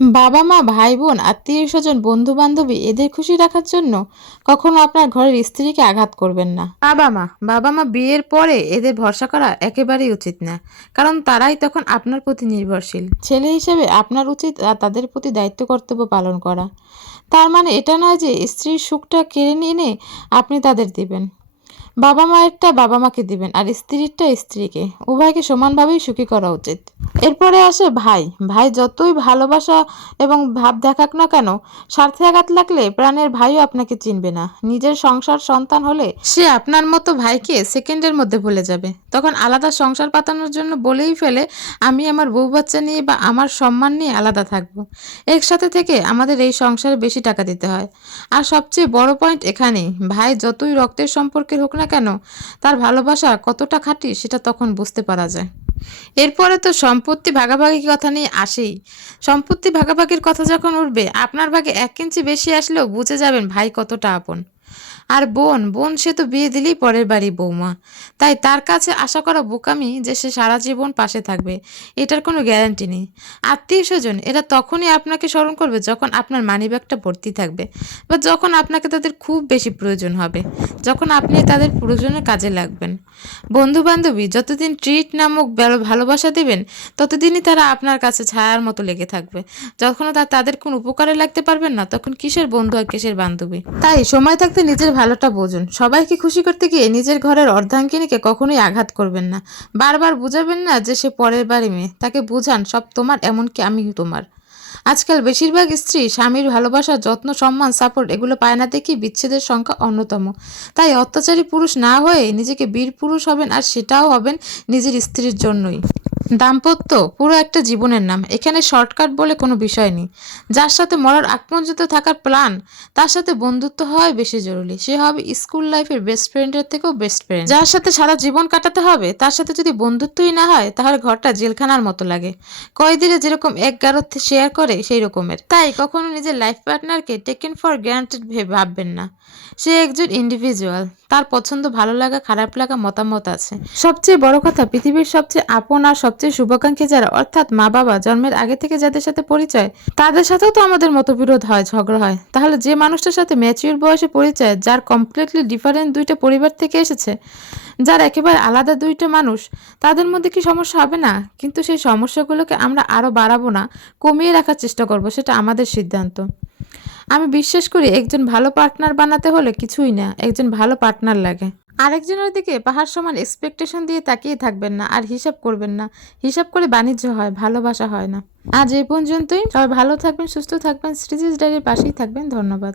বাবা মা, ভাই বোন, আত্মীয়-স্বজন, বন্ধু-বান্ধবী এদের খুশি রাখার জন্য কখনো আপনার ঘরের স্ত্রীকে আঘাত করবেন না। বাবা মা বিয়ের পরে এদের ভরসা করা একেবারেই উচিত না। কারণ তারাই তখন আপনার প্রতি নির্ভরশীল। ছেলে হিসেবে আপনার উচিত তাদের প্রতি দায়িত্ব কর্তব্য পালন করা। তার মানে এটা নয় যে স্ত্রীর সুখটা কেড়ে নিয়ে আপনি তাদের দিবেন। বাবা মায়েরটা বাবা মাকে দিবেন আর স্ত্রীরটা স্ত্রীকে। উভয়কে সমানভাবেই সুখী করা উচিত। এরপরে আসে ভাই। ভাই যতই ভালোবাসা এবং ভাব দেখাক না কেন, স্বার্থে আঘাত লাগলে প্রাণের ভাইও আপনাকে চিনবে না। নিজের সংসার সন্তান হলে সে আপনার মতো ভাইকে সেকেন্ডের মধ্যে ভুলে যাবে। তখন আলাদা সংসার পাতানোর জন্য বলেই ফেলে, আমি আমার বউ বাচ্চা নিয়ে বা আমার সম্মান নিয়ে আলাদা থাকবো। একসাথে থেকে আমাদের এই সংসারে বেশি টাকা দিতে হয়। আর সবচেয়ে বড় পয়েন্ট এখানেই, ভাই যতই রক্তের সম্পর্কের হোক না কেন, তার ভালোবাসা কতটা খাঁটি সেটা তখন বুঝতে পারা যায়। এরপরে তো সম্পত্তি ভাগাভাগির কথা নিয়ে আসেই। সম্পত্তি ভাগাভাগির কথা যখন উঠবে, আপনার ভাগে 1 ইঞ্চি বেশি আসলেও বুঝে যাবেন ভাই কতটা আপন। আর বোন সে তো বিয়ে দিলেই পরের বাড়ি বৌমা। তাই তার কাছে আশা করা বোকামি যে সে সারা জীবন পাশে থাকবে, এটার কোনো গ্যারান্টি নেই। আত্মীয়-স্বজন এরা তখনই আপনাকে স্মরণ করবে যখন আপনার মানিব্যাগটা ভর্তি থাকবে, বা যখন আপনাকে তাদের খুব বেশি প্রয়োজন হবে, যখন আপনি তাদের প্রয়োজনে কাজে লাগবেন। বন্ধু-বান্ধবী যতদিন ট্রিট নামক ভালোবাসা দেবেন, ততদিনই তারা আপনার কাছে ছায়ার মতো লেগে থাকবে। যখন তাদের কোনো উপকারে লাগতে পারবেন না, তখন কিসের বন্ধু আর কিসের বান্ধবী। তাই সময় থাকতে নিজের ভালোটা বোঝুন। সবাইকে খুশি করতে গিয়ে নিজের ঘরের অর্ধাঙ্গিনীকে কখনোই আঘাত করবেন না। বারবার বুঝাবেন না যে সে পরের বাড়ি মেয়ে। তাকে বুঝান সব তোমার, এমনকি আমিও তোমার। আজকাল বেশিরভাগ স্ত্রী স্বামীর ভালোবাসা, যত্ন, সম্মান, সাপোর্ট এগুলো পায় না দেখেই বিচ্ছেদের সংখ্যা অন্যতম। তাই অত্যাচারী পুরুষ না হয়ে নিজেকে বীর পুরুষ হবেন, আর সেটাও হবেন নিজের স্ত্রীর জন্যই। দাম্পত্য পুরো একটা জীবনের নাম। এখানে শর্টকাট বলে কোনো বিষয় নেই। যার সাথে মরার আগ পর্যন্ত থাকার প্ল্যান, তার সাথে বন্ধুত্ব হওয়াই বেশি জরুরি। সে হবে স্কুল লাইফের বেস্ট ফ্রেন্ডের থেকেও বেস্ট ফ্রেন্ড। যার সাথে সারা জীবন কাটাতে হবে, তার সাথে যদি বন্ধুত্বই না হয়, তাহলে ঘরটা জেলখানার মতো লাগে। কয়েদিরা যেরকম এক গারদ শেয়ার করে, সেই রকমের। তাই কখনো নিজের লাইফ পার্টনারকে টেকেন ফর গ্রান্টেড ভাববেন না। সে একজন ইন্ডিভিজুয়াল। তার পছন্দ, ভালো লাগা, খারাপ লাগা, মতামত আছে। সবচেয়ে বড় কথা, পৃথিবীর সবচেয়ে আপন আর সবচেয়ে শুভাকাঙ্ক্ষী যারা, অর্থাৎ মা বাবা, জন্মের আগে থেকে যাদের সাথে পরিচয়, তাদের সাথেও তো আমাদের মতবিরোধ হয়, ঝগড়া হয়। তাহলে যে মানুষটার সাথে ম্যাচিউর বয়সে পরিচয়, যার কমপ্লিটলি ডিফারেন্ট দুইটা পরিবার থেকে এসেছে, যার একেবারে আলাদা দুইটা মানুষ, তাদের মধ্যে কি সমস্যা হবে না? কিন্তু সেই সমস্যাগুলোকে আমরা আরো বাড়াবো না, কমিয়ে রাখার চেষ্টা করব, সেটা আমাদের সিদ্ধান্ত। আমি বিশ্বাস করি একজন ভালো পার্টনার বানাতে হলে কিছুই না, একজন ভালো পার্টনার লাগে। আরেকজনের দিকে পাহাড় সমান এক্সপেকটেশন দিয়ে তাকিয়ে থাকবেন না, আর হিসাব করবেন না। হিসাব করে বাণিজ্য হয়, ভালোবাসা হয় না। আজ এই পর্যন্তই। সবাই ভালো থাকবেন, সুস্থ থাকবেন, সৃজিস ডায়ের পাশেই থাকবেন। ধন্যবাদ।